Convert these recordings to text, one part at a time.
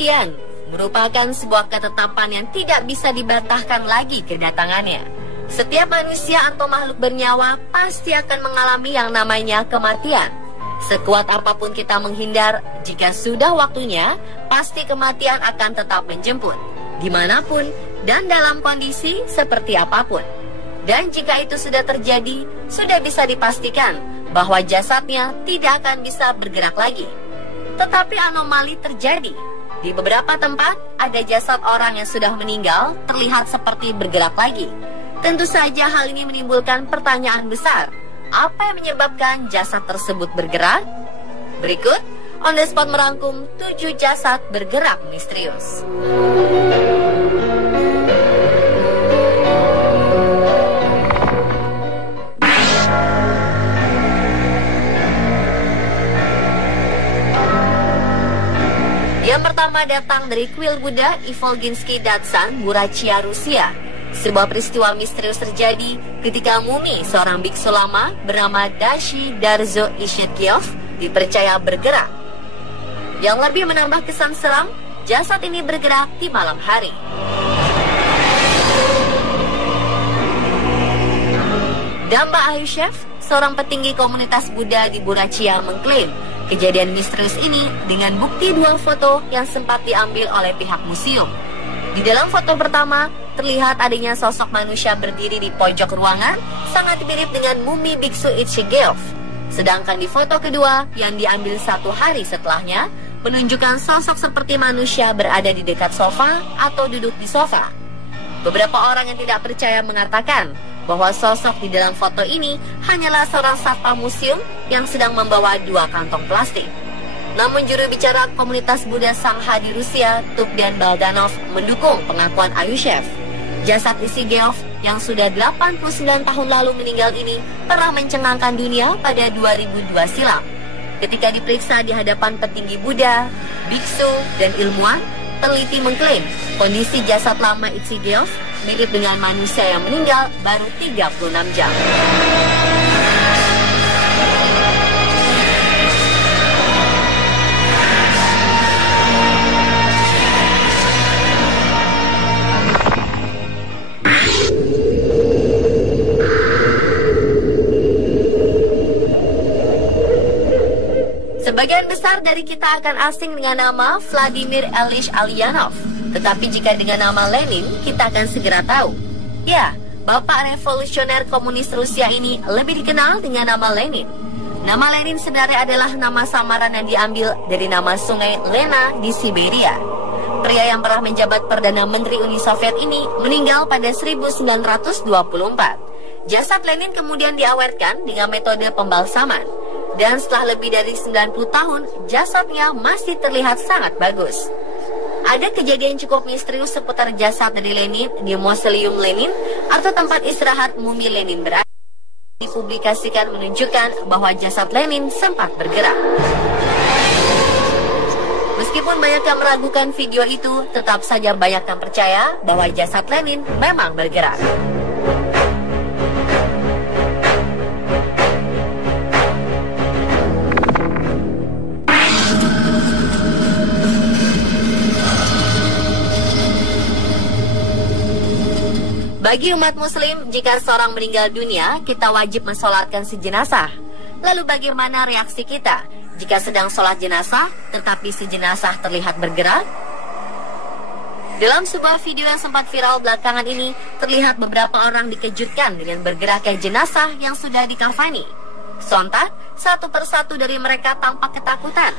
Kematian merupakan sebuah ketetapan yang tidak bisa dibantahkan lagi kedatangannya. Setiap manusia atau makhluk bernyawa pasti akan mengalami yang namanya kematian. Sekuat apapun kita menghindar, jika sudah waktunya, pasti kematian akan tetap menjemput, dimanapun dan dalam kondisi seperti apapun. Dan jika itu sudah terjadi, sudah bisa dipastikan bahwa jasadnya tidak akan bisa bergerak lagi. Tetapi anomali terjadi. Di beberapa tempat, ada jasad orang yang sudah meninggal terlihat seperti bergerak lagi. Tentu saja hal ini menimbulkan pertanyaan besar. Apa yang menyebabkan jasad tersebut bergerak? Berikut, On The Spot merangkum 7 jasad bergerak misterius. Yang pertama datang dari kuil Buddha Ivolginsky Datsan, Burachia, Rusia. Sebuah peristiwa misterius terjadi ketika mumi seorang biksu lama bernama Dashi Darzo Ishetgyov dipercaya bergerak. Yang lebih menambah kesan seram, jasad ini bergerak di malam hari. Damba Ayushev, seorang petinggi komunitas Buddha di Burachia, mengklaim kejadian misterius ini dengan bukti 2 foto yang sempat diambil oleh pihak museum. Di dalam foto pertama, terlihat adanya sosok manusia berdiri di pojok ruangan, sangat mirip dengan mumi biksu Ishetgyov. Sedangkan di foto kedua, yang diambil 1 hari setelahnya, menunjukkan sosok seperti manusia berada di dekat sofa atau duduk di sofa. Beberapa orang yang tidak percaya mengatakan bahwa sosok di dalam foto ini hanyalah seorang satpam museum yang sedang membawa 2 kantong plastik. Namun juru bicara komunitas Buddha Sangha di Rusia, Tugdan Baldanov, mendukung pengakuan Ayushev. Jasad Ishetgyov yang sudah 89 tahun lalu meninggal ini pernah mencengangkan dunia pada 2002 silam. Ketika diperiksa di hadapan petinggi Buddha, biksu, dan ilmuwan, peneliti mengklaim kondisi jasad lama Ishetgyov mirip dengan manusia yang meninggal baru 36 jam. Sebagian besar dari kita akan asing dengan nama Vladimir Ilyich Ulyanov. Tetapi jika dengan nama Lenin, kita akan segera tahu. Ya, Bapak revolusioner komunis Rusia ini lebih dikenal dengan nama Lenin. Nama Lenin sebenarnya adalah nama samaran yang diambil dari nama sungai Lena di Siberia. Pria yang pernah menjabat Perdana Menteri Uni Soviet ini meninggal pada 1924. Jasad Lenin kemudian diawetkan dengan metode pembalsaman. Dan setelah lebih dari 90 tahun, jasadnya masih terlihat sangat bagus. Ada kejadian cukup misterius seputar jasad dari Lenin di Mausoleum Lenin atau tempat istirahat mumi Lenin berada. Dipublikasikan menunjukkan bahwa jasad Lenin sempat bergerak. Meskipun banyak yang meragukan video itu, tetap saja banyak yang percaya bahwa jasad Lenin memang bergerak. Bagi umat muslim, jika seorang meninggal dunia, kita wajib mensolatkan si jenazah. Lalu bagaimana reaksi kita jika sedang sholat jenazah, tetapi si jenazah terlihat bergerak? Dalam sebuah video yang sempat viral belakangan ini, terlihat beberapa orang dikejutkan dengan bergeraknya jenazah yang sudah dikafani. Sontak, satu persatu dari mereka tampak ketakutan.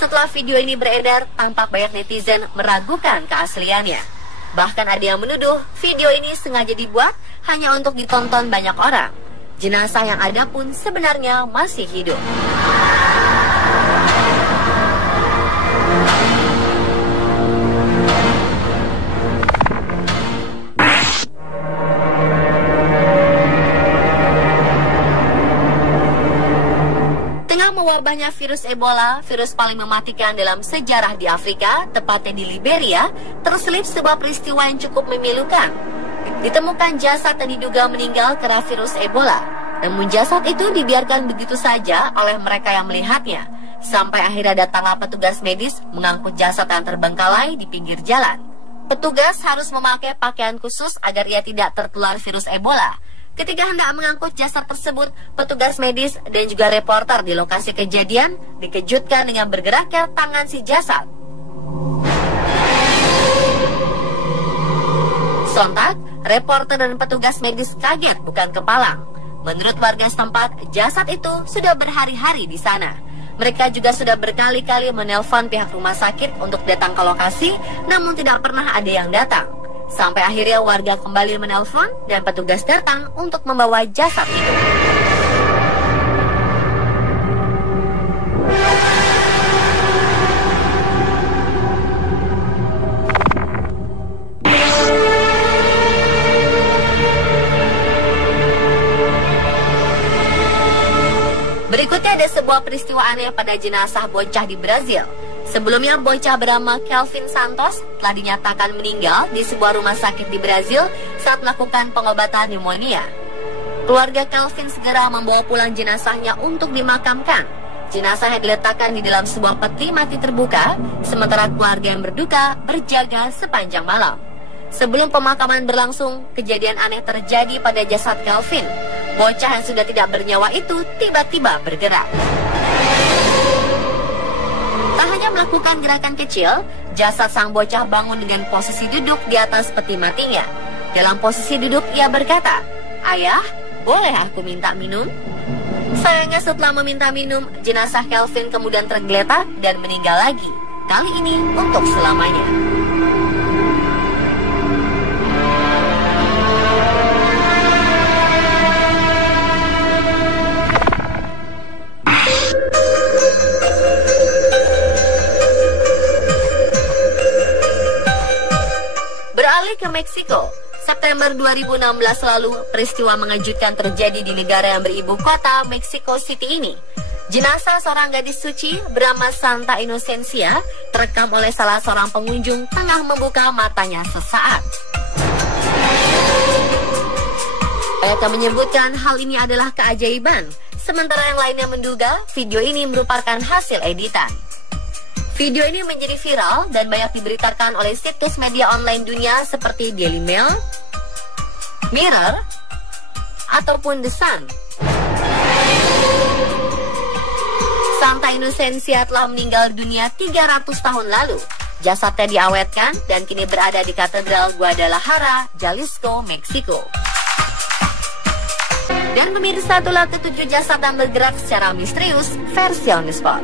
Setelah video ini beredar, tampak banyak netizen meragukan keasliannya. Bahkan ada yang menuduh video ini sengaja dibuat hanya untuk ditonton banyak orang. Jenazah yang ada pun sebenarnya masih hidup. Mewabahnya virus Ebola, virus paling mematikan dalam sejarah di Afrika, tepatnya di Liberia, terselip sebuah peristiwa yang cukup memilukan. Ditemukan jasad yang diduga meninggal karena virus Ebola. Namun jasad itu dibiarkan begitu saja oleh mereka yang melihatnya. Sampai akhirnya datanglah petugas medis mengangkut jasad yang terbengkalai di pinggir jalan. Petugas harus memakai pakaian khusus agar ia tidak tertular virus Ebola. Ketika hendak mengangkut jasad tersebut, petugas medis dan juga reporter di lokasi kejadian dikejutkan dengan bergeraknya tangan si jasad. Sontak, reporter dan petugas medis kaget bukan kepalang. Menurut warga setempat, jasad itu sudah berhari-hari di sana. Mereka juga sudah berkali-kali menelpon pihak rumah sakit untuk datang ke lokasi, namun tidak pernah ada yang datang. Sampai akhirnya warga kembali menelpon dan petugas datang untuk membawa jasad itu. Berikutnya ada sebuah peristiwa aneh pada jenazah bocah di Brazil. Sebelumnya bocah bernama Kelvin Santos telah dinyatakan meninggal di sebuah rumah sakit di Brazil saat melakukan pengobatan pneumonia. Keluarga Kelvin segera membawa pulang jenazahnya untuk dimakamkan. Jenazahnya diletakkan di dalam sebuah peti mati terbuka, sementara keluarga yang berduka berjaga sepanjang malam. Sebelum pemakaman berlangsung, kejadian aneh terjadi pada jasad Kelvin. Bocah yang sudah tidak bernyawa itu tiba-tiba bergerak. Tak hanya melakukan gerakan kecil, jasad sang bocah bangun dengan posisi duduk di atas peti matinya. Dalam posisi duduk, ia berkata, "Ayah, boleh aku minta minum?" Sayangnya setelah meminta minum, jenazah Kelvin kemudian tergeletak dan meninggal lagi. Kali ini untuk selamanya. Beralih ke Meksiko, September 2016 lalu, peristiwa mengejutkan terjadi di negara yang beribu kota Mexico City ini. Jenazah seorang gadis suci bernama Santa Inocencia terekam oleh salah seorang pengunjung tengah membuka matanya sesaat. Mereka menyebutkan hal ini adalah keajaiban, sementara yang lainnya menduga video ini merupakan hasil editan. Video ini menjadi viral dan banyak diberitakan oleh situs media online dunia seperti Daily Mail, Mirror, ataupun The Sun. Santa Inocencia telah meninggal dunia 300 tahun lalu. Jasadnya diawetkan dan kini berada di Katedral Guadalajara, Jalisco, Meksiko. Dan pemirsa, itulah ketujuh jasad yang bergerak secara misterius versi On The Spot.